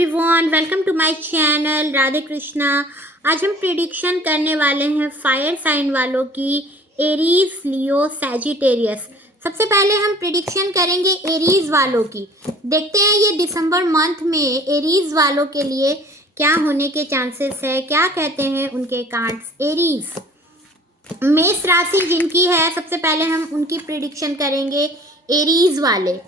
Everyone, welcome to my channel Radhe Krishna. आज हम prediction करने वाले हैं फायर साइन वालों की, एरीज, लियो, सैजिटेरियस। सबसे पहले हम प्रिडिक्शन करेंगे एरीज वालों की। देखते हैं ये दिसंबर मंथ में एरीज वालों के लिए क्या होने के चांसेस है, क्या कहते हैं उनके कार्ड्स। एरीज मेष राशि जिनकी है, सबसे पहले हम उनकी प्रिडिक्शन करेंगे। एरीज वाले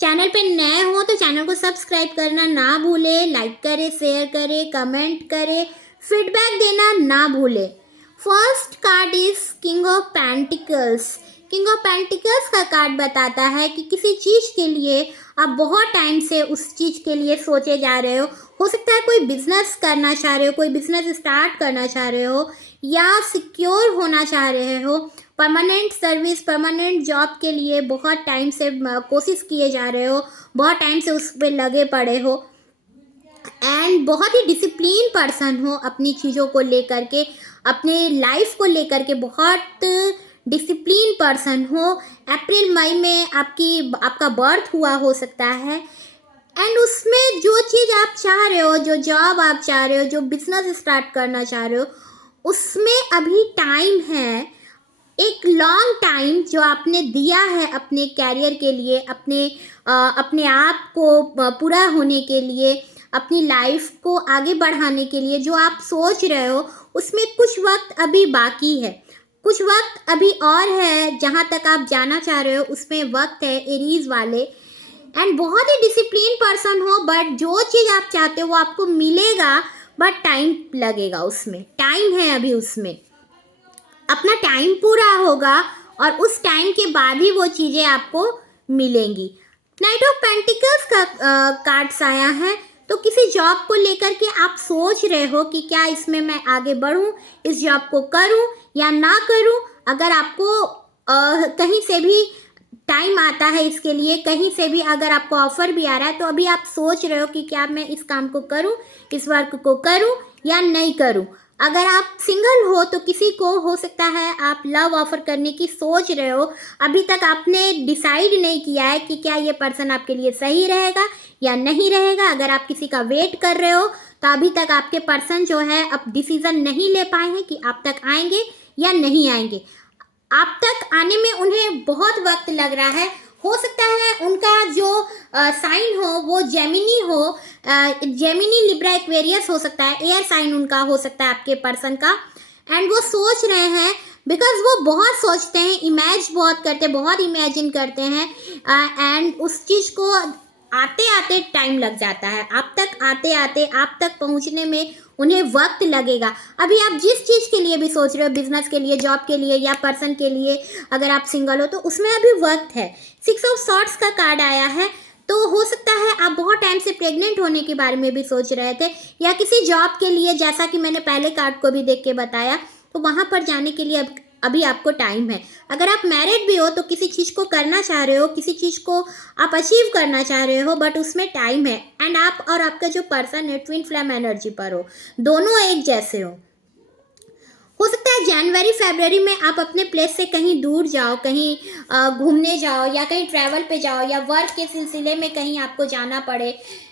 चैनल पे नए हो तो चैनल को सब्सक्राइब करना ना भूले, लाइक करे, शेयर करे, कमेंट करे, फीडबैक देना ना भूले। First card is king of pentacles. King of pentacles का कार्ड बताता है कि किसी चीज़ के लिए आप बहुत टाइम से उस चीज़ के लिए सोचे जा रहे हो सकता है कोई बिजनेस करना चाह रहे हो, कोई बिजनेस स्टार्ट करना चाह रहे हो, या सिक्योर होना चाह रहे हो। परमानेंट सर्विस, परमानेंट जॉब के लिए बहुत टाइम से कोशिश किए जा रहे हो, बहुत टाइम से उस पर लगे पड़े हो, एंड बहुत ही डिसिप्लिन पर्सन हो अपनी चीज़ों को लेकर के, अपने लाइफ को लेकर के बहुत डिसिप्लिन पर्सन हो। अप्रैल मई में आपका बर्थ हुआ हो सकता है, एंड उसमें जो चीज़ आप चाह रहे हो, जो जॉब आप चाह रहे हो, जो बिजनेस स्टार्ट करना चाह रहे हो, उसमें अभी टाइम है, एक लॉन्ग टाइम जो आपने दिया है अपने कैरियर के लिए, अपने आप को पूरा होने के लिए, अपनी लाइफ को आगे बढ़ाने के लिए जो आप सोच रहे हो, उसमें कुछ वक्त अभी बाकी है, कुछ वक्त अभी और है। जहाँ तक आप जाना चाह रहे हो उसमें वक्त है एरीज वाले। एंड बहुत ही डिसिप्लिन पर्सन हो, बट जो चीज़ आप चाहते हो वो आपको मिलेगा, बट टाइम लगेगा, उसमें टाइम है अभी, उसमें अपना टाइम पूरा होगा और उस टाइम के बाद ही वो चीज़ें आपको मिलेंगी। नाइट ऑफ पेंटिकल्स का कार्ड्स आया है, तो किसी जॉब को लेकर के आप सोच रहे हो कि क्या इसमें मैं आगे बढ़ूं, इस जॉब को करूं या ना करूं। अगर आपको कहीं से भी टाइम आता है इसके लिए, कहीं से भी अगर आपको ऑफर भी आ रहा है, तो अभी आप सोच रहे हो कि क्या मैं इस काम को करूं, इस वर्क को करूं या नहीं करूं। अगर आप सिंगल हो तो किसी को हो सकता है आप लव ऑफर करने की सोच रहे हो, अभी तक आपने डिसाइड नहीं किया है कि क्या ये पर्सन आपके लिए सही रहेगा या नहीं रहेगा। अगर आप किसी का वेट कर रहे हो तो अभी तक आपके पर्सन जो है अब डिसीजन नहीं ले पाए हैं कि आप तक आएंगे या नहीं आएंगे। आप तक आने में उन्हें बहुत वक्त लग रहा है। हो सकता है उनका जो साइन हो वो जेमिनी हो, जेमिनी, लिब्रा, एक्वेरियस हो सकता है, एयर साइन उनका हो सकता है आपके पर्सन का। एंड वो सोच रहे हैं, बिकॉज वो बहुत सोचते हैं, इमेज बहुत करते हैं, बहुत इमेजिन करते हैं, एंड उस चीज़ को आते आते टाइम लग जाता है। आप तक आते आते, आप तक पहुंचने में उन्हें वक्त लगेगा। अभी आप जिस चीज़ के लिए भी सोच रहे हो, बिजनेस के लिए, जॉब के लिए या पर्सन के लिए, अगर आप सिंगल हो तो उसमें अभी वक्त है। 6 ऑफ सॉर्ड्स का कार्ड आया है, तो हो सकता है आप बहुत टाइम से प्रेग्नेंट होने के बारे में भी सोच रहे थे, या किसी जॉब के लिए, जैसा कि मैंने पहले कार्ड को भी देख के बताया, तो वहाँ पर जाने के लिए अभी आपको टाइम है। अगर आप मैरिड भी हो तो किसी चीज़ को करना चाह रहे हो, किसी चीज़ को आप अचीव करना चाह रहे हो, बट उसमें टाइम है। एंड आप और आपका जो पर्सन है ट्विन फ्लेम एनर्जी पर हो, दोनों एक जैसे हो सकता है जनवरी फरवरी में आप अपने प्लेस से कहीं दूर जाओ, कहीं घूमने जाओ, या कहीं ट्रैवल पे जाओ, या वर्क के सिलसिले में कहीं आपको जाना पड़े,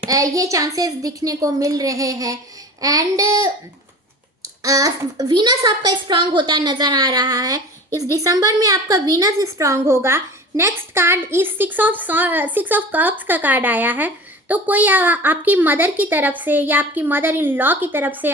ये चांसेस दिखने को मिल रहे हैं। एंड वीनस आपका स्ट्रांग होता है नजर आ रहा है, इस दिसंबर में आपका वीनस स्ट्रांग होगा। Next card is 6 of cups का कार्ड आया है, तो कोई आपकी मदर की तरफ से या आपकी मदर इन लॉ की तरफ से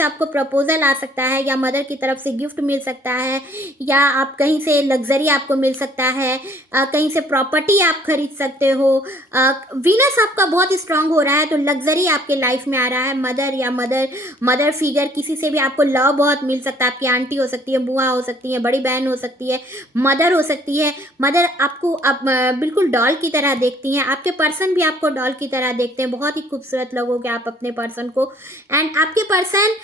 आपको प्रपोजल आ सकता है, या मदर की तरफ से गिफ्ट मिल सकता है, या आप कहीं से लग्जरी आपको मिल सकता है, कहीं से प्रॉपर्टी आप खरीद सकते हो। वीनस आपका बहुत स्ट्रांग हो रहा है, तो लग्जरी आपके लाइफ में आ रहा है। मदर या मदर फिगर, किसी से भी आपको लव बहुत मिल सकता है। आपकी आंटी हो सकती है, बुआ हो सकती है, बड़ी बहन हो सकती है, मदर हो सकती है। मदर आपको बिल्कुल डॉल की तरह देखती हैं, आपके पर्सन भी आपको डॉल की तरह देखते हैं। बहुत ही खूबसूरत लगोगे आप अपने पर्सन को। एंड आपके पर्सन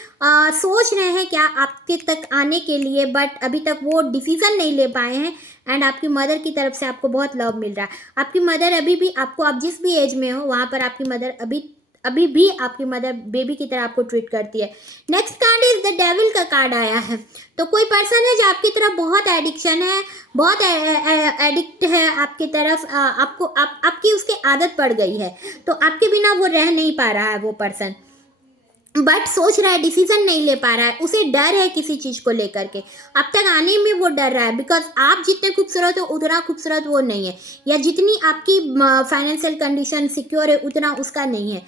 सोच रहे हैं क्या आपके तक आने के लिए, बट अभी तक वो डिसीजन नहीं ले पाए हैं। एंड आपकी मदर की तरफ से आपको बहुत लव मिल रहा है। आपकी मदर अभी भी आपको, आप जिस भी एज में हो वहाँ पर आपकी मदर अभी अभी भी आपकी मदर बेबी की तरह आपको ट्रीट करती है। Next card is the devil का कार्ड आया है। तो कोई पर्सन है जो आपकी तरफ बहुत एडिक्शन है, बहुत एडिक्ट है आपकी तरफ, आपकी उसकी आदत पड़ गई है, तो आपके बिना वो रह नहीं पा रहा है वो पर्सन, बट सोच रहा है, डिसीजन नहीं ले पा रहा है, उसे डर है किसी चीज़ को लेकर के, अब तक आने में वो डर रहा है, बिकॉज आप जितने खूबसूरत हो उतना खूबसूरत वो नहीं है, या जितनी आपकी फाइनेंशियल कंडीशन सिक्योर है उतना उसका नहीं है,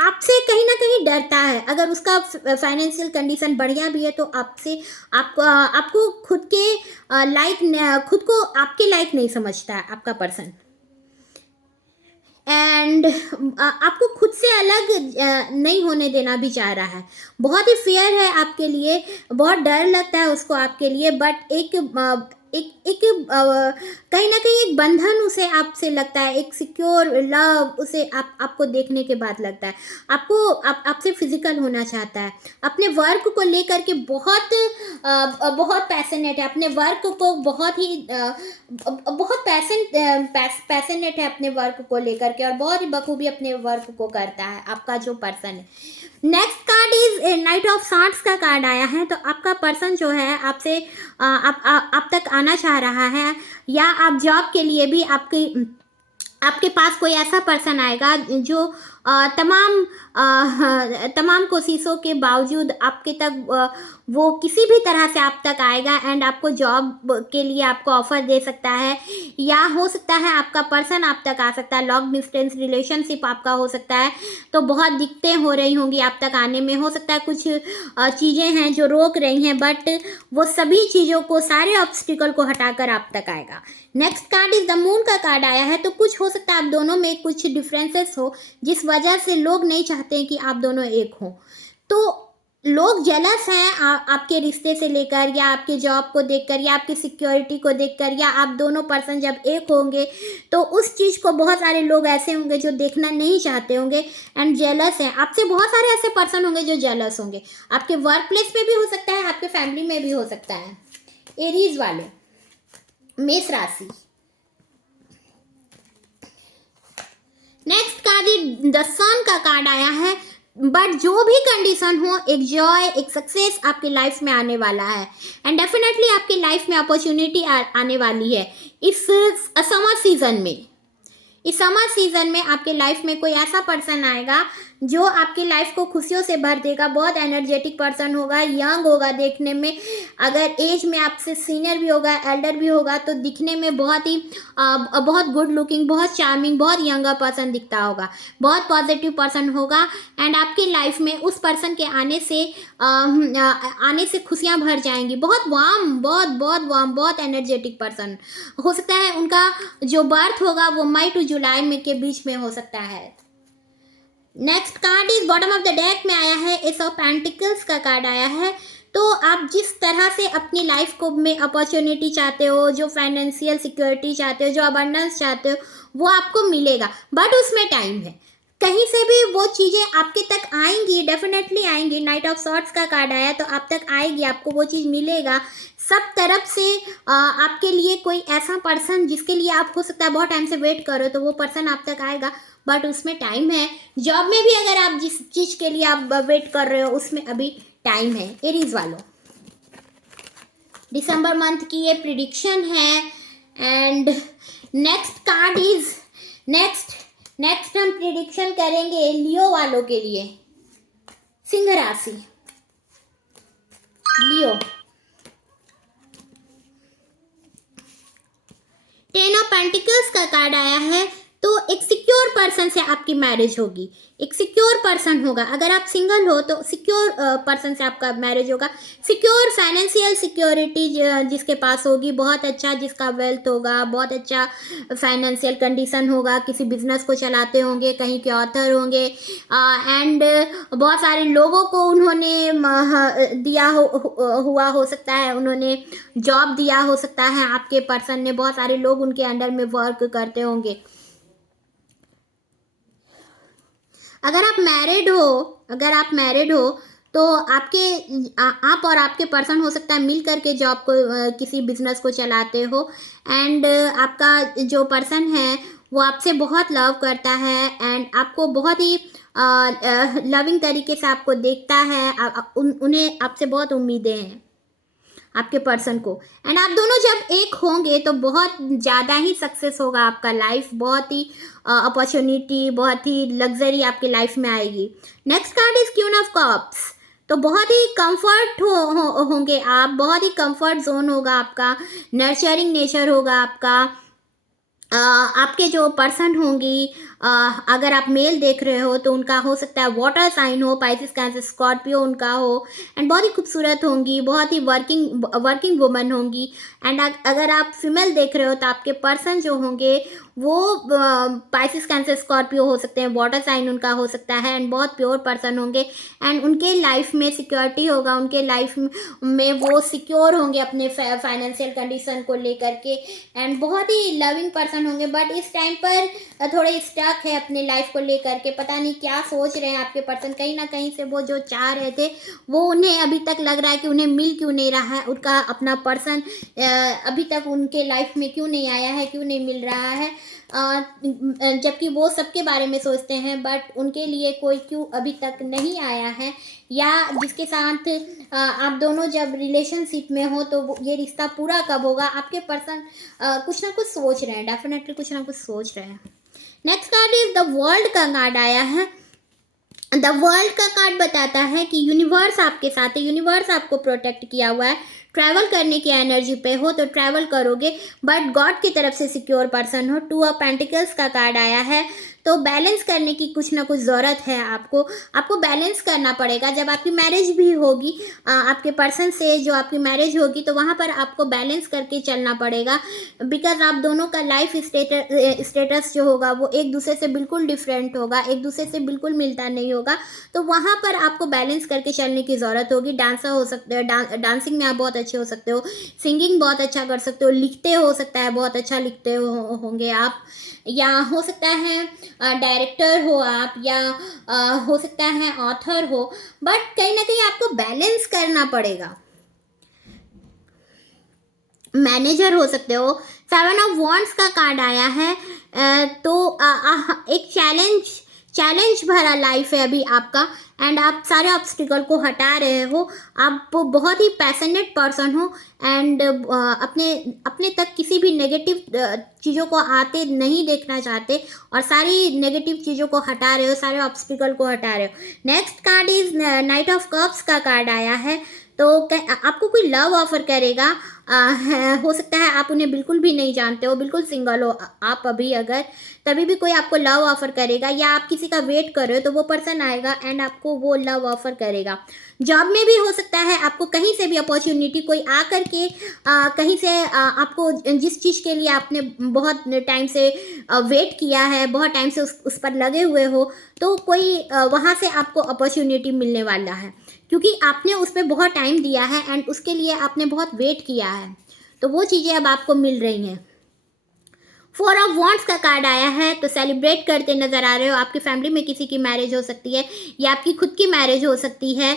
आपसे कहीं ना कहीं डरता है। अगर उसका फाइनेंशियल कंडीशन बढ़िया भी है तो आपसे आपको खुद के लायक, खुद को आपके लायक नहीं समझता है आपका पर्सन, एंड आपको खुद से अलग नहीं होने देना भी चाह रहा है, बहुत ही फियर है आपके लिए, बहुत डर लगता है उसको आपके लिए, बट एक कहीं ना कहीं एक बंधन उसे आपसे लगता है, एक सिक्योर लव उसे आपको देखने के बाद लगता है, आपसे फिजिकल होना चाहता है, अपने वर्क को लेकर के बहुत पैशनेट है, अपने वर्क को बहुत पैशनेट है अपने वर्क को लेकर के, और बहुत ही बखूबी अपने वर्क को करता है आपका जो पर्सन है। Next card is night of swords का कार्ड आया है। तो आपका पर्सन जो है आपसे आप तक आना चाह रहा है, या आप जॉब के लिए भी आपके पास कोई ऐसा पर्सन आएगा जो तमाम कोशिशों के बावजूद आपके तक वो किसी भी तरह से आप तक आएगा, एंड आपको जॉब के लिए आपको ऑफर दे सकता है, या हो सकता है आपका पर्सन आप तक आ सकता है, लॉन्ग डिस्टेंस रिलेशनशिप आपका हो सकता है। तो बहुत दिक्कतें हो रही होंगी आप तक आने में, हो सकता है कुछ चीज़ें हैं जो रोक रही हैं, बट वो सभी चीज़ों को, सारे ऑब्स्टिकल को हटाकर आप तक आएगा। Next card is the moon का कार्ड आया है। तो कुछ हो सकता है आप दोनों में कुछ डिफरेंसेस हो, जिस वजह से लोग नहीं चाहते हैं कि आप दोनों एक हो। तो लोग जेलस हैं आपके रिश्ते से लेकर, या आपके जॉब को देखकर, या आपकी सिक्योरिटी को देखकर, या आप दोनों पर्सन जब एक होंगे तो उस चीज़ को बहुत सारे लोग ऐसे होंगे जो देखना नहीं चाहते होंगे एंड जेलस हैं आपसे। बहुत सारे ऐसे पर्सन होंगे जो जेलस होंगे, आपके वर्क प्लेस पे भी हो सकता है, आपके फैमिली में भी हो सकता है। एरीज वाले, मेष राशि। नेक्स्ट कार्ड द सन का कार्ड आया है। बट जो भी कंडीशन हो, एक जॉय, एक सक्सेस आपकी लाइफ में आने वाला है, एंड डेफिनेटली आपकी लाइफ में अपॉर्चुनिटी आने वाली है इस समर सीजन में। इस समर सीजन में आपके लाइफ में कोई ऐसा पर्सन आएगा जो आपकी लाइफ को खुशियों से भर देगा। बहुत एनर्जेटिक पर्सन होगा, यंग होगा देखने में, अगर एज में आपसे सीनियर भी होगा, एल्डर भी होगा, तो दिखने में बहुत गुड लुकिंग, बहुत चार्मिंग, बहुत यंगर पर्सन दिखता होगा, बहुत पॉजिटिव पर्सन होगा, एंड आपकी लाइफ में उस पर्सन के आने से खुशियाँ भर जाएंगी। बहुत वार्म, बहुत एनर्जेटिक पर्सन हो सकता है। उनका जो बर्थ होगा वो मई टू जुलाई में के बीच में हो सकता है। Next card is bottom of the deck में आया है, एस ऑफ पेंटिकल्स का कार्ड आया है। तो आप जिस तरह से अपनी लाइफ को में अपॉर्चुनिटी चाहते हो, जो फाइनेंशियल सिक्योरिटी चाहते हो, जो अबंडेंस चाहते हो, वो आपको मिलेगा, बट उसमें टाइम है। कहीं से भी वो चीज़ें आपके तक आएंगी, डेफिनेटली आएंगी। नाइट ऑफ सॉर्ड्स का कार्ड आया, तो आप तक आएगी, आपको वो चीज़ मिलेगा सब तरफ से। आपके लिए कोई ऐसा पर्सन जिसके लिए आप हो सकता है बहुत टाइम से वेट करो, तो वो पर्सन आप तक आएगा, बट उसमें टाइम है। जॉब में भी अगर आप जिस चीज़ के लिए आप वेट कर रहे हो उसमें अभी टाइम है। एरीज वालों, दिसंबर मंथ की ये प्रिडिक्शन है। And next card is next हम प्रिडिक्शन करेंगे लियो वालों के लिए, सिंह राशि, लियो। 10 ऑफ पेंटिकल्स का कार्ड आया है। तो एक सिक्योर पर्सन से आपकी मैरिज होगी, एक सिक्योर पर्सन होगा। अगर आप सिंगल हो तो सिक्योर पर्सन से आपका मैरिज होगा। सिक्योर फाइनेंशियल सिक्योरिटी जिसके पास होगी, बहुत अच्छा, जिसका वेल्थ होगा, बहुत अच्छा फाइनेंशियल कंडीशन होगा, किसी बिजनेस को चलाते होंगे, कहीं के ऑथर होंगे, एंड बहुत सारे लोगों को उन्होंने दिया हुआ हो सकता है, उन्होंने जॉब दिया हो सकता है आपके पर्सन ने, बहुत सारे लोग उनके अंडर में वर्क करते होंगे। अगर आप मैरिड हो तो आप और आपके पर्सन हो सकता है मिल करके जॉब को, किसी बिजनेस को चलाते हो, एंड आपका जो पर्सन है वो आपसे बहुत लव करता है, एंड आपको बहुत ही लविंग तरीके से आपको देखता है, उन्हें आपसे बहुत उम्मीदें हैं आपके पर्सन को। एंड आप दोनों जब एक होंगे तो बहुत ज़्यादा ही सक्सेस होगा आपका लाइफ, बहुत ही अपॉर्चुनिटी, बहुत ही लग्जरी आपकी लाइफ में आएगी। Next card is queen of cups. तो बहुत ही कंफर्ट होंगे आप, बहुत ही कंफर्ट जोन होगा आपका, नर्चरिंग नेचर होगा आपका। आपके जो पर्सन होंगी, अगर आप मेल देख रहे हो तो उनका हो सकता है वाटर साइन हो, पाइसिस, कैंसर, स्कॉर्पियो उनका हो। एंड बहुत ही खूबसूरत होंगी, बहुत ही वर्किंग वुमन होंगी। एंड अगर आप फीमेल देख रहे हो तो आपके पर्सन जो होंगे वो पाइसिस, कैंसर, स्कॉर्पियो हो सकते हैं, वाटर साइन उनका हो सकता है। एंड बहुत प्योर पर्सन होंगे एंड उनके लाइफ में सिक्योरिटी होगा, उनके लाइफ में वो सिक्योर होंगे अपने फाइनेंशियल कंडीशन को लेकर के। एंड बहुत ही लविंग पर्सन होंगे, बट इस टाइम पर थोड़े स्टक है अपने लाइफ को लेकर के, पता नहीं क्या सोच रहे हैं आपके पर्सन। कहीं ना कहीं से वो जो चाह रहे थे वो उन्हें अभी तक लग रहा है कि उन्हें मिल क्यों नहीं रहा है, उनका अपना पर्सन अभी तक उनके लाइफ में क्यों नहीं आया है, क्यों नहीं मिल रहा है। जबकि वो सबके बारे में सोचते हैं, बट उनके लिए कोई क्यों अभी तक नहीं आया है, या जिसके साथ आप दोनों जब रिलेशनशिप में हो तो ये रिश्ता पूरा कब होगा। आपके पर्सन कुछ ना कुछ सोच रहे हैं, डेफिनेटली कुछ ना कुछ सोच रहे हैं। Next card is the world का कार्ड आया है। द वर्ल्ड का कार्ड बताता है कि यूनिवर्स आपके साथ है, यूनिवर्स आपको प्रोटेक्ट किया हुआ है। ट्रैवल करने की एनर्जी पे हो तो ट्रैवल करोगे, बट गॉड की तरफ से सिक्योर पर्सन हो। 2 ऑफ पेंटिकल्स का कार्ड आया है। तो बैलेंस करने की कुछ ना कुछ ज़रूरत है आपको बैलेंस करना पड़ेगा। जब आपकी मैरिज भी होगी, आपके पर्सन से जो आपकी मैरिज होगी, तो वहाँ पर आपको बैलेंस करके चलना पड़ेगा, बिकॉज आप दोनों का लाइफ स्टेटस जो होगा वो एक दूसरे से बिल्कुल डिफरेंट होगा, एक दूसरे से बिल्कुल मिलता नहीं होगा। तो वहाँ पर आपको बैलेंस करके चलने की ज़रूरत होगी। डांसर हो सकते हो, डांसिंग में आप बहुत अच्छे हो सकते हो, सिंगिंग बहुत अच्छा कर सकते हो, लिखते हो सकता है बहुत अच्छा लिखते होंगे आप, या हो सकता है डायरेक्टर हो आप, या हो सकता है ऑथर हो। बट कहीं ना कहीं आपको बैलेंस करना पड़ेगा। मैनेजर हो सकते हो। 7 ऑफ वॉन्ड्स का कार्ड आया है। तो एक चैलेंज भरा लाइफ है अभी आपका, एंड आप सारे ऑब्स्टिकल को हटा रहे हो। आप बहुत ही पैशनेट पर्सन हो, एंड अपने तक किसी भी नेगेटिव चीज़ों को आते नहीं देखना चाहते, और सारी नेगेटिव चीज़ों को हटा रहे हो, सारे ऑब्स्टिकल को हटा रहे हो। Next card is night of cups का कार्ड आया है। तो आपको कोई लव ऑफर करेगा, हो सकता है आप उन्हें बिल्कुल भी नहीं जानते हो, बिल्कुल सिंगल हो आप अभी, अगर तभी भी कोई आपको लव ऑफर करेगा, या आप किसी का वेट कर रहे हो तो वो पर्सन आएगा एंड आपको वो लव ऑफर करेगा। जॉब में भी हो सकता है आपको कहीं से भी अपॉर्चुनिटी कोई आ कर के कहीं से आपको जिस चीज़ के लिए आपने बहुत टाइम से वेट किया है, बहुत टाइम से उस पर लगे हुए हो, तो कोई वहाँ से आपको अपॉर्चुनिटी मिलने वाला है, क्योंकि आपने उस पर बहुत टाइम दिया है एंड उसके लिए आपने बहुत वेट किया है, तो वो चीज़ें अब आपको मिल रही हैं। 4 ऑफ वॉन्ड्स का कार्ड आया है। तो सेलिब्रेट करते नज़र आ रहे हो। आपकी फैमिली में किसी की मैरिज हो सकती है, या आपकी खुद की मैरिज हो सकती है।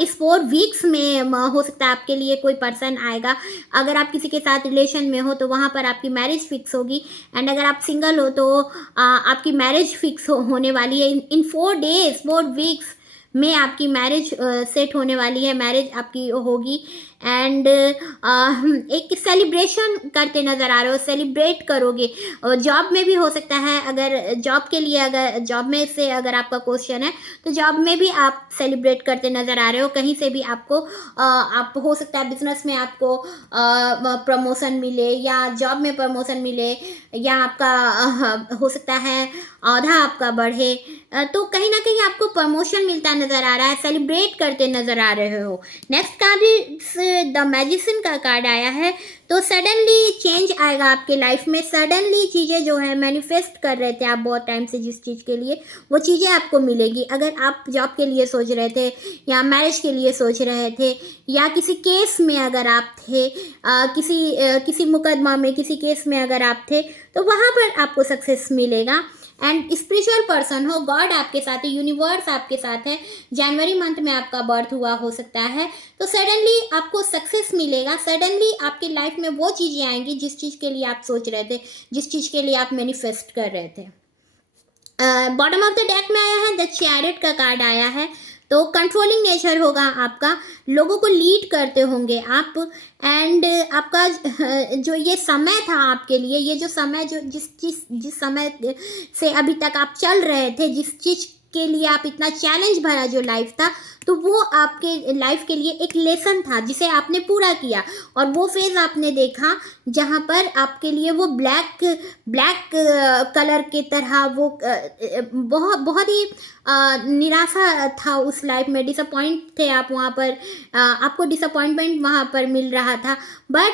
इस 4 वीक्स में हो सकता है आपके लिए कोई पर्सन आएगा। अगर आप किसी के साथ रिलेशन में हो तो वहाँ पर आपकी मैरिज फिक्स होगी, एंड अगर आप सिंगल हो तो आपकी मैरिज फिक्स होने वाली है। इन 4 डेज 4 वीक्स में आपकी मैरिज सेट होने वाली है, मैरिज आपकी होगी। एंड एक सेलिब्रेशन करते नज़र आ रहे हो, सेलिब्रेट करोगे। जॉब में भी हो सकता है, अगर जॉब के लिए, अगर जॉब में से अगर आपका क्वेश्चन है तो जॉब में भी आप सेलिब्रेट करते नज़र आ रहे हो। कहीं से भी आपको आप हो सकता है बिजनेस में आपको प्रमोशन मिले, या जॉब में प्रमोशन मिले, या आपका हो सकता है औहदा आपका बढ़े, तो कहीं ना कहीं आपको प्रमोशन मिलता नज़र आ रहा है, सेलिब्रेट करते नज़र आ रहे हो। नेक्स्ट कार्ड द मैजिशियन का कार्ड आया है। तो सडनली चेंज आएगा आपके लाइफ में, सडनली चीज़ें जो है मैनिफेस्ट कर रहे थे आप बहुत टाइम से जिस चीज़ के लिए, वो चीज़ें आपको मिलेगी। अगर आप जॉब के लिए सोच रहे थे, या मैरिज के लिए सोच रहे थे, या किसी केस में अगर आप थे, किसी मुकदमा में, किसी केस में अगर आप थे, तो वहाँ पर आपको सक्सेस मिलेगा। एंड स्पिरिचुअल पर्सन हो, गॉड आपके साथ है, यूनिवर्स आपके साथ है। जनवरी मंथ में आपका बर्थ हुआ हो सकता है, तो सडनली आपको सक्सेस मिलेगा। सडनली आपकी लाइफ में वो चीज़ें आएंगी जिस चीज़ के लिए आप सोच रहे थे, जिस चीज़ के लिए आप मैनिफेस्ट कर रहे थे। बॉटम ऑफ द डेक में आया है द चैरियट का कार्ड आया है। तो कंट्रोलिंग नेचर होगा आपका, लोगों को लीड करते होंगे आप, एंड आपका जो ये समय था आपके लिए, ये जो समय जो जिस समय से अभी तक आप चल रहे थे, जिस चीज़ के लिए आप इतना चैलेंज भरा जो लाइफ था, तो वो आपके लाइफ के लिए एक लेसन था जिसे आपने पूरा किया, और वो फेज़ आपने देखा जहाँ पर आपके लिए वो ब्लैक कलर की तरह वो बहुत बहुत ही निराशा था उस लाइफ में, डिसअपॉइंट थे आप वहाँ पर, आपको डिसअपॉइंटमेंट वहाँ पर मिल रहा था। बट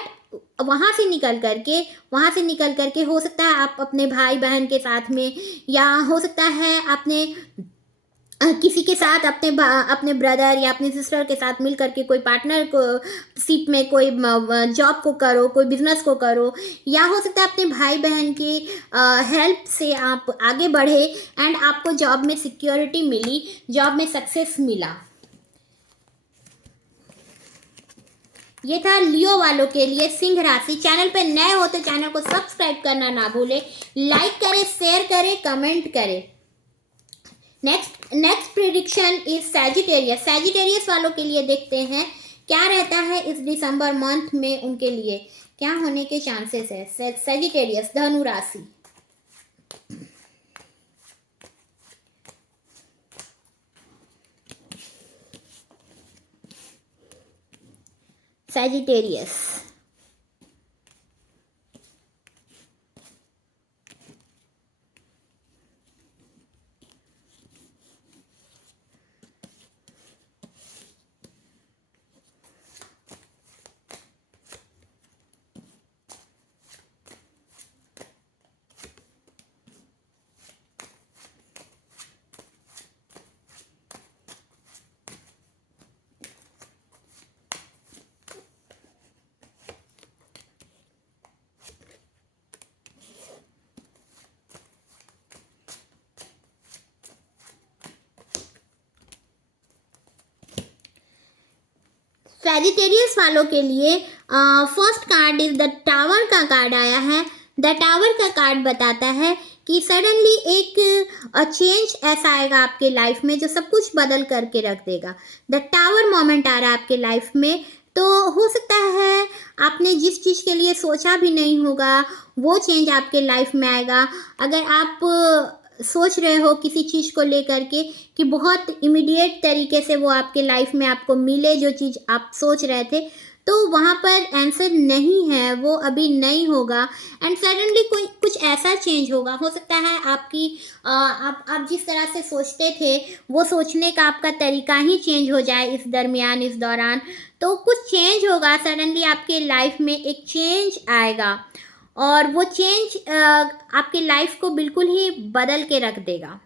वहाँ से निकल करके हो सकता है आप अपने भाई बहन के साथ में, या हो सकता है आपने किसी के साथ अपने ब्रदर या अपनी सिस्टर के साथ मिल करके कोई पार्टनर को शिप में कोई जॉब को करो, कोई बिजनेस को करो, या हो सकता है अपने भाई बहन की हेल्प से आप आगे बढ़े एंड आपको जॉब में सिक्योरिटी मिली, जॉब में सक्सेस मिला। ये था लियो वालों के लिए, सिंह राशि। चैनल पे नए हो तो चैनल को सब्सक्राइब करना ना भूले, लाइक करें, शेयर करें, कमेंट करें। Next prediction is Sagittarius. Sagittarius वालों के लिए देखते हैं क्या रहता है इस दिसंबर मंथ में, उनके लिए क्या होने के चांसेस है। सैजिटेरियस धनु राशि, सैजिटेरियस सैजिटेरियस वालों के लिए first card is the tower का कार्ड आया है। द टावर का कार्ड बताता है कि सडनली एक चेंज ऐसा आएगा आपके लाइफ में जो सब कुछ बदल करके रख देगा। द टावर मोमेंट आ रहा है आपके लाइफ में, तो हो सकता है आपने जिस चीज़ के लिए सोचा भी नहीं होगा वो चेंज आपके लाइफ में आएगा। अगर आप सोच रहे हो किसी चीज़ को लेकर के कि बहुत इमीडिएट तरीके से वो आपके लाइफ में आपको मिले, जो चीज़ आप सोच रहे थे, तो वहाँ पर आंसर नहीं है, वो अभी नहीं होगा। एंड सडनली कोई कुछ ऐसा चेंज होगा, हो सकता है आपकी आप जिस तरह से सोचते थे वो सोचने का आपका तरीका ही चेंज हो जाए इस दरमियान, इस दौरान। तो कुछ चेंज होगा, सडनली आपके लाइफ में एक चेंज आएगा, और वो चेंज आपकी लाइफ को बिल्कुल ही बदल के रख देगा।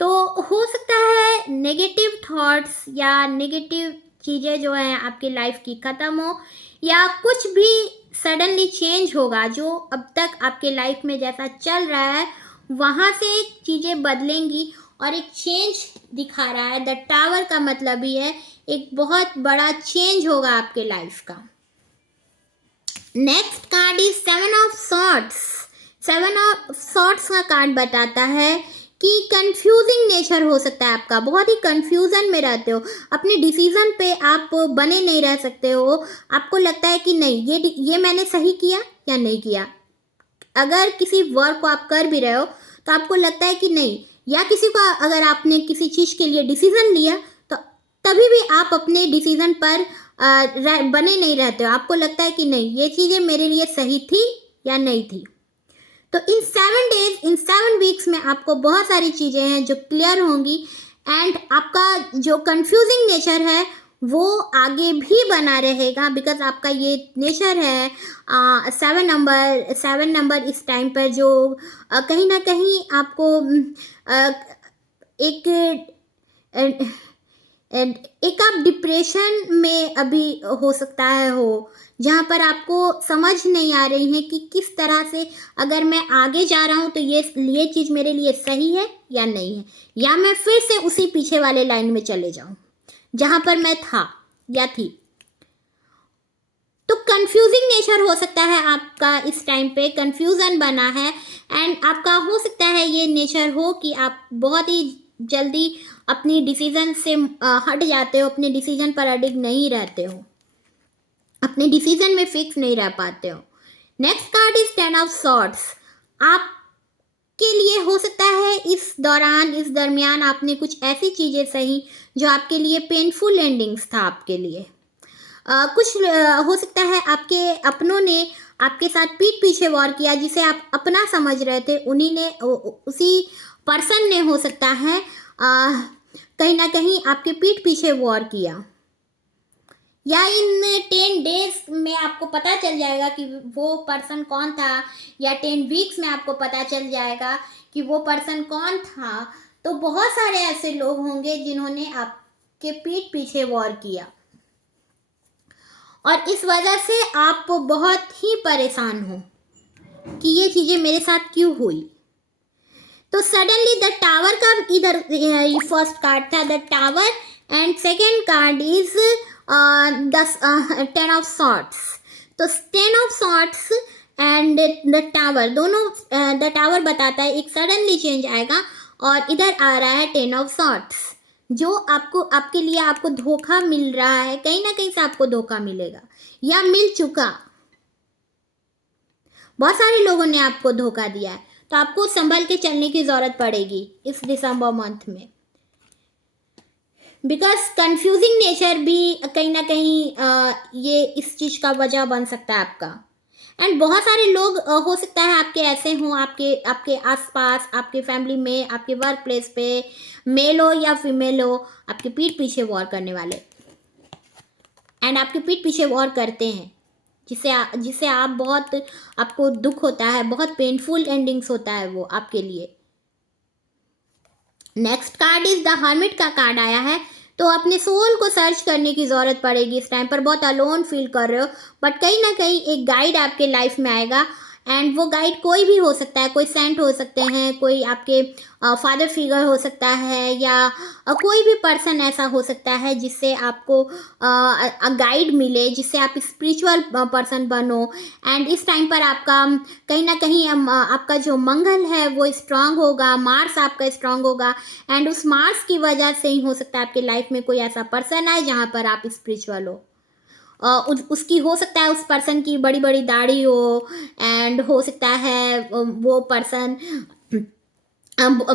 तो हो सकता है नेगेटिव थॉट्स या नेगेटिव चीज़ें जो हैं आपकी लाइफ की ख़त्म हो, या कुछ भी सडनली चेंज होगा जो अब तक आपके लाइफ में जैसा चल रहा है वहाँ से चीज़ें बदलेंगी और एक चेंज दिखा रहा है। द टावर का मतलब ही है एक बहुत बड़ा चेंज होगा आपके लाइफ का। Next card is seven of swords. Seven of swords का कार्ड बताता है कि कंफ्यूजिंग नेचर हो सकता है आपका, बहुत ही कंफ्यूजन में रहते हो, अपने डिसीजन पे आप बने नहीं रह सकते हो। आपको लगता है कि नहीं ये मैंने सही किया या नहीं किया। अगर किसी वर्क को आप कर भी रहे हो तो आपको लगता है कि नहीं, या किसी को अगर आपने किसी चीज़ के लिए डिसीजन लिया तो तभी भी आप अपने डिसीजन पर बने नहीं रहते हो। आपको लगता है कि नहीं ये चीज़ें मेरे लिए सही थी या नहीं थी। तो इन 7 डेज, इन 7 वीक्स में आपको बहुत सारी चीज़ें हैं जो क्लियर होंगी, एंड आपका जो कंफ्यूजिंग नेचर है वो आगे भी बना रहेगा, बिकॉज आपका ये नेचर है 7 नंबर इस टाइम पर जो कहीं ना कहीं आपको एक आप डिप्रेशन में अभी हो सकता है जहाँ पर आपको समझ नहीं आ रही है कि किस तरह से अगर मैं आगे जा रहा हूँ तो ये चीज़ मेरे लिए सही है या नहीं है, या मैं फिर से उसी पीछे वाले लाइन में चले जाऊँ जहाँ पर मैं था या थी। तो कंफ्यूजिंग नेचर हो सकता है आपका, इस टाइम पे कंफ्यूजन बना है एंड आपका हो सकता है ये नेचर हो कि आप बहुत ही जल्दी अपनी डिसीजन से हट जाते हो, अपने डिसीजन पर अडिग नहीं रहते हो, अपने डिसीजन में फिक्स नहीं रह पाते हो। Next card is 10 of swords. आपके लिए हो सकता है इस दौरान, इस दरमियान आपने कुछ ऐसी चीज़ें सही जो आपके लिए पेनफुल एंडिंग्स था आपके लिए। कुछ हो सकता है आपके अपनों ने आपके साथ पीठ पीछे वॉर किया, जिसे आप अपना समझ रहे थे, उन्हीं ने उसी पर्सन ने हो सकता है कहीं ना कहीं आपके पीठ पीछे वॉर किया, या इन 10 डेज में आपको पता चल जाएगा कि वो पर्सन कौन था, या 10 वीक्स में आपको पता चल जाएगा कि वो पर्सन कौन था। तो बहुत सारे ऐसे लोग होंगे जिन्होंने आपके पीठ पीछे वॉर किया और इस वजह से आप बहुत ही परेशान हो कि ये चीज़ें मेरे साथ क्यों हुई। तो सडनली द टावर का इधर फर्स्ट कार्ड था the tower and second card is 10 of swords. तो 10 of swords and the tower, दोनों द टावर बताता है एक सडनली चेंज आएगा, और इधर आ रहा है 10 ऑफ सॉर्ड्स, जो आपको आपके लिए आपको धोखा मिल रहा है, कहीं ना कहीं से आपको धोखा मिलेगा या मिल चुका। बहुत सारे लोगों ने आपको धोखा दिया है, तो आपको संभल के चलने की ज़रूरत पड़ेगी इस दिसंबर मंथ में, बिकॉज कंफ्यूजिंग नेचर भी कहीं ना कहीं ये इस चीज़ का वजह बन सकता है आपका। एंड बहुत सारे लोग हो सकता है आपके ऐसे हों, आपके आसपास, आपके फैमिली में, आपके वर्क प्लेस पे, मेल हो या फीमेल हो, आपके पीठ पीछे वॉर करने वाले, एंड आपके पीठ पीछे वॉर करते हैं, जिससे आप बहुत, आपको दुख होता है, बहुत पेनफुल एंडिंग्स होता है वो आपके लिए। Next card is the hermit का कार्ड आया है। तो अपने सोल को सर्च करने की ज़रूरत पड़ेगी इस टाइम पर, बहुत अलोन फील कर रहे हो, बट कहीं ना कहीं एक गाइड आपके लाइफ में आएगा, एंड वो गाइड कोई भी हो सकता है, कोई सेंट हो सकते हैं, कोई आपके फादर फिगर हो सकता है, या कोई भी पर्सन ऐसा हो सकता है जिससे आपको गाइड मिले, जिससे आप स्पिरिचुअल पर्सन बनो। एंड इस टाइम पर आपका कहीं ना कहीं आपका जो मंगल है वो स्ट्रांग होगा, मार्स आपका स्ट्रांग होगा, एंड उस मार्स की वजह से ही हो सकता है आपके लाइफ में कोई ऐसा पर्सन आए जहाँ पर आप स्पिरिचुअल हो। उसकी हो सकता है उस पर्सन की बड़ी बड़ी दाढ़ी हो, एंड हो सकता है वो पर्सन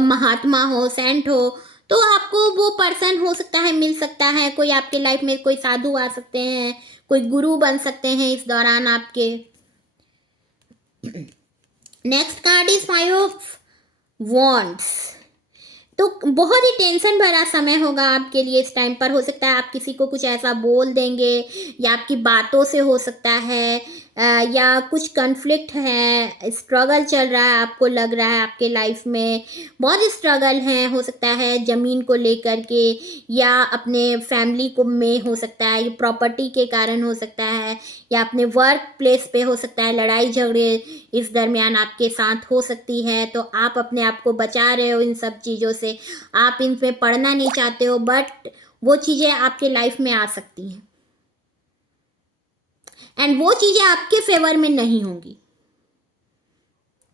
महात्मा हो, सेंट हो, तो आपको वो पर्सन हो सकता है मिल सकता है। कोई आपके लाइफ में कोई साधु आ सकते हैं, कोई गुरु बन सकते हैं इस दौरान आपके। Next card is 5 of wands. तो बहुत ही टेंशन भरा समय होगा आपके लिए इस टाइम पर। हो सकता है आप किसी को कुछ ऐसा बोल देंगे, या आपकी बातों से हो सकता है, या कुछ कन्फ्लिक्ट है, स्ट्रगल चल रहा है, आपको लग रहा है आपके लाइफ में बहुत स्ट्रगल है, हो सकता है ज़मीन को लेकर के, या अपने फैमिली को में हो सकता है, ये प्रॉपर्टी के कारण हो सकता है, या अपने वर्क प्लेस पे हो सकता है, लड़ाई झगड़े इस दरमियान आपके साथ हो सकती है। तो आप अपने आप को बचा रहे हो इन सब चीज़ों से, आप इनमें पढ़ना नहीं चाहते हो, बट वो चीज़ें आपके लाइफ में आ सकती हैं, एंड वो चीज़ें आपके फेवर में नहीं होंगी,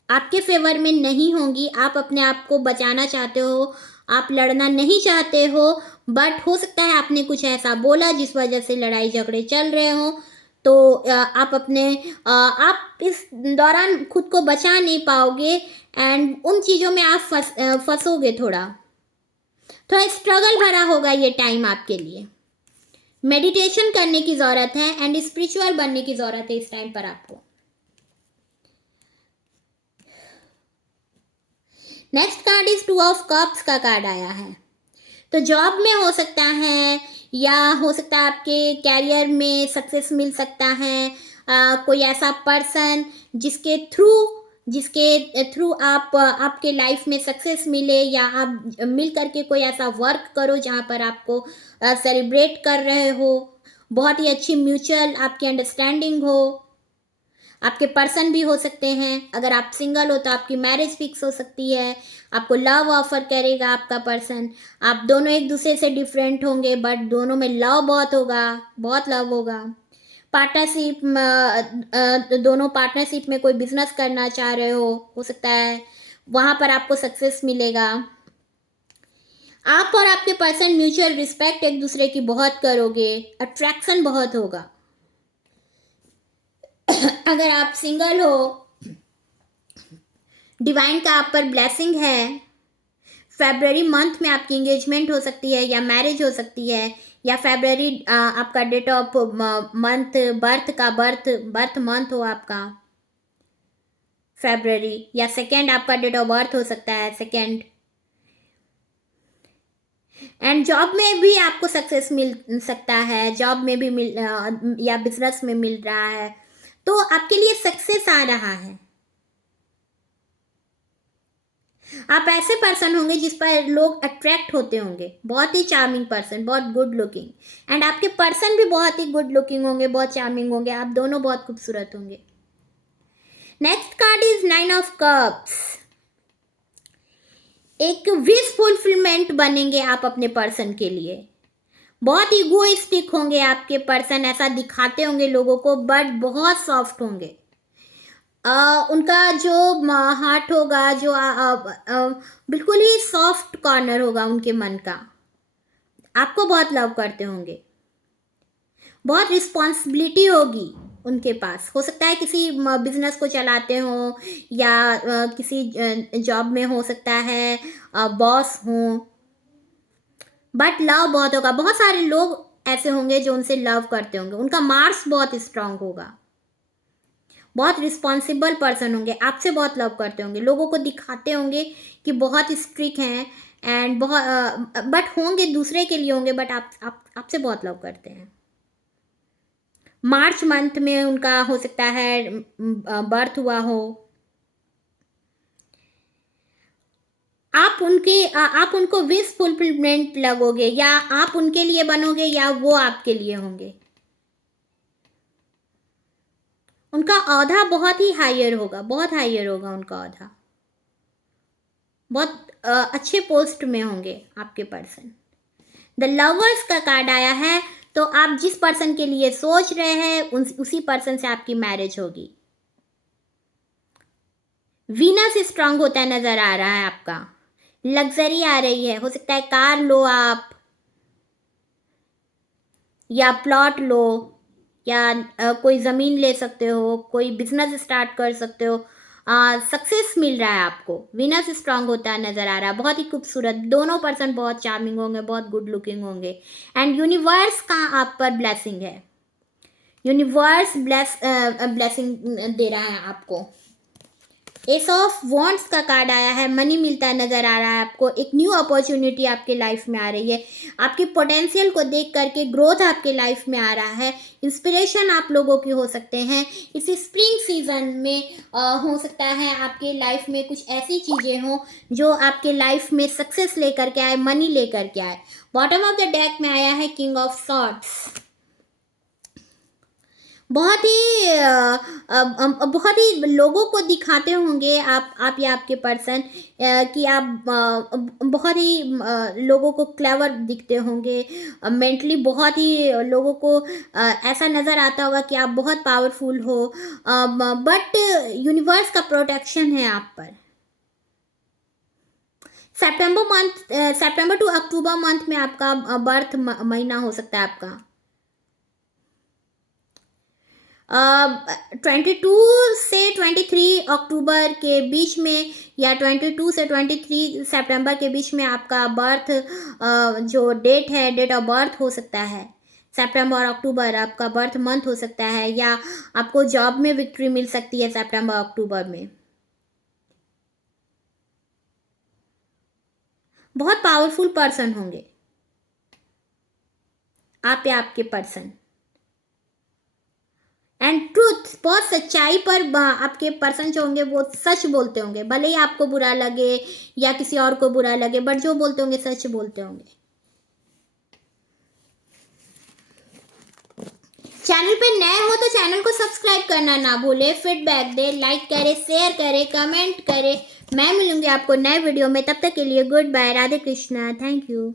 आपके फेवर में नहीं होंगी। आप अपने आप को बचाना चाहते हो, आप लड़ना नहीं चाहते हो, बट हो सकता है आपने कुछ ऐसा बोला जिस वजह से लड़ाई झगड़े चल रहे हो। तो आप इस दौरान खुद को बचा नहीं पाओगे, एंड उन चीज़ों में आप फंसोगे, थोड़ा स्ट्रगल भरा होगा ये टाइम आपके लिए। मेडिटेशन करने की ज़रूरत है, एंड स्पिरिचुअल बनने की ज़रूरत है इस टाइम पर आपको। Next card is 2 of cups का कार्ड आया है। तो जॉब में हो सकता है, या हो सकता है आपके कैरियर में सक्सेस मिल सकता है। कोई ऐसा पर्सन जिसके थ्रू आपके लाइफ में सक्सेस मिले, या आप मिल करके कोई ऐसा वर्क करो जहाँ पर आपको सेलिब्रेट कर रहे हो, बहुत ही अच्छी म्यूचुअल आपकी अंडरस्टैंडिंग हो। आपके पर्सन भी हो सकते हैं, अगर आप सिंगल हो तो आपकी मैरिज फिक्स हो सकती है, आपको लव ऑफर करेगा आपका पर्सन। आप दोनों एक दूसरे से डिफरेंट होंगे, बट दोनों में लव बहुत होगा, बहुत लव होगा। पार्टनरशिप, दोनों पार्टनरशिप में कोई बिजनेस करना चाह रहे हो सकता है, वहाँ पर आपको सक्सेस मिलेगा। आप और आपके पर्सन म्यूचुअल रिस्पेक्ट एक दूसरे की बहुत करोगे, अट्रैक्शन बहुत होगा। अगर आप सिंगल हो, डिवाइन का आप पर ब्लेसिंग है। फरवरी मंथ में आपकी एंगेजमेंट हो सकती है या मैरिज हो सकती है, या फरवरी आपका date of month, birth month हो आपका फरवरी, या सेकेंड आपका डेट ऑफ बर्थ हो सकता है सेकेंड। एंड जॉब में भी आपको सक्सेस मिल सकता है, जॉब में भी या बिजनेस में मिल रहा है, तो आपके लिए सक्सेस आ रहा है। आप ऐसे पर्सन होंगे जिस पर लोग अट्रैक्ट होते होंगे, बहुत ही चार्मिंग पर्सन, बहुत गुड लुकिंग, एंड आपके पर्सन भी बहुत ही गुड लुकिंग होंगे, बहुत चार्मिंग होंगे, आप दोनों बहुत खूबसूरत होंगे। Next card is 9 of cups. एक विश फुलफिलमेंट बनेंगे आप अपने पर्सन के लिए। बहुत ईगोइस्टिक होंगे आपके पर्सन, ऐसा दिखाते होंगे लोगों को, बट बहुत सॉफ्ट होंगे। उनका जो हार्ट होगा, जो बिल्कुल ही सॉफ्ट कॉर्नर होगा उनके मन का, आपको बहुत लव करते होंगे। बहुत रिस्पॉन्सिबिलिटी होगी उनके पास, हो सकता है किसी बिजनेस को चलाते हो या किसी जॉब में हो सकता है बॉस हो, बट लव बहुत होगा। बहुत सारे लोग ऐसे होंगे जो उनसे लव करते होंगे, उनका मार्क्स बहुत स्ट्रांग होगा, बहुत रिस्पॉन्सिबल पर्सन होंगे, आपसे बहुत लव करते होंगे, लोगों को दिखाते होंगे कि बहुत स्ट्रिक्ट हैं, एंड बहुत बट होंगे दूसरे के लिए होंगे, बट आपसे बहुत लव करते हैं। मार्च मंथ में उनका हो सकता है बर्थ हुआ हो। आप उनको विश फुलफिलमेंट लगोगे, या आप उनके लिए बनोगे या वो आपके लिए होंगे। उनका औधा बहुत ही हायर होगा, बहुत हायर होगा उनका औधा, बहुत अच्छे पोस्ट में होंगे आपके पर्सन। द लवर्स का कार्ड आया है, तो आप जिस पर्सन के लिए सोच रहे हैं उसी पर्सन से आपकी मैरिज होगी। वीनस स्ट्रांग होता नजर आ रहा है आपका, लग्जरी आ रही है, हो सकता है कार लो आप, या प्लॉट लो, या कोई ज़मीन ले सकते हो, कोई बिजनेस स्टार्ट कर सकते हो। सक्सेस मिल रहा है आपको, वीनस स्ट्रांग होता नज़र आ रहा है, बहुत ही खूबसूरत। दोनों पर्सन बहुत चार्मिंग होंगे, बहुत गुड लुकिंग होंगे, एंड यूनिवर्स का आप पर ब्लेसिंग है, यूनिवर्स ब्लेसिंग दे रहा है आपको। एस ऑफ वॉन्ड्स का कार्ड आया है, मनी मिलता नजर आ रहा है आपको, एक न्यू अपॉर्चुनिटी आपके लाइफ में आ रही है, आपके पोटेंशियल को देख करके ग्रोथ आपके लाइफ में आ रहा है, इंस्पिरेशन आप लोगों की हो सकते हैं। इस स्प्रिंग सीजन में हो सकता है आपके लाइफ में कुछ ऐसी चीज़ें हों जो आपके लाइफ में सक्सेस लेकर के आए, मनी लेकर के आए। बॉटम ऑफ द डेक में आया है किंग ऑफ सॉर्ड्स। बहुत ही लोगों को दिखाते होंगे आप या आपके पर्सन कि आप बहुत ही लोगों को क्लेवर दिखते होंगे, मेंटली बहुत ही लोगों को ऐसा नज़र आता होगा कि आप बहुत पावरफुल हो, बट यूनिवर्स का प्रोटेक्शन है आप पर। सितंबर टू अक्टूबर मंथ में आपका बर्थ महीना हो सकता है आपका। 22 से 23 अक्टूबर के बीच में, या 22 से 23 सितंबर के बीच में आपका बर्थ जो डेट है, डेट ऑफ बर्थ हो सकता है। सितंबर और अक्टूबर आपका बर्थ मंथ हो सकता है, या आपको जॉब में विक्ट्री मिल सकती है सितंबर अक्टूबर में। बहुत पावरफुल पर्सन होंगे आप या आपके पर्सन, एंड ट्रूथ, बहुत सच्चाई पर आपके पर्सन जो होंगे वो सच बोलते होंगे, भले ही आपको बुरा लगे या किसी और को बुरा लगे, बट जो बोलते होंगे सच बोलते होंगे। चैनल पे नए हो तो चैनल को सब्सक्राइब करना ना भूले, फीडबैक दे, लाइक करे, शेयर करे, कमेंट करे। मैं मिलूंगी आपको नए वीडियो में, तब तक के लिए goodbye, Radhe Krishna, thank you.